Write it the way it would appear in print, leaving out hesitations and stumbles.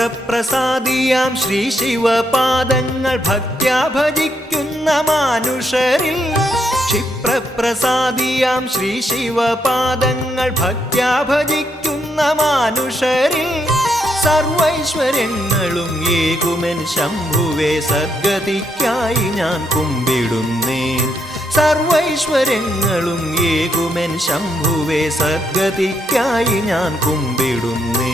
ക്ഷിപ്രപ്രസാദിയാം ശ്രീ ശിവപാദങ്ങൾ ഭക്ത്യാ ഭജിക്കുന്ന മാനുഷരിൽ ക്ഷിപ്രപ്രസാദിയാം ശ്രീ ശിവപാദങ്ങൾ ഭക്ത്യാ ഭജിക്കുന്ന മാനുഷരിൽ സർവൈശ്വര്യങ്ങളും ഏകുമെൻ ശംഭുവേ സദ്ഗതിക്കായി ഞാൻ കുമ്പിടുന്നേൻ സർവൈശ്വര്യങ്ങളും ഏകുമെൻ ശംഭുവേ സദ്ഗതിക്കായി ഞാൻ കുമ്പിടുന്നേൻ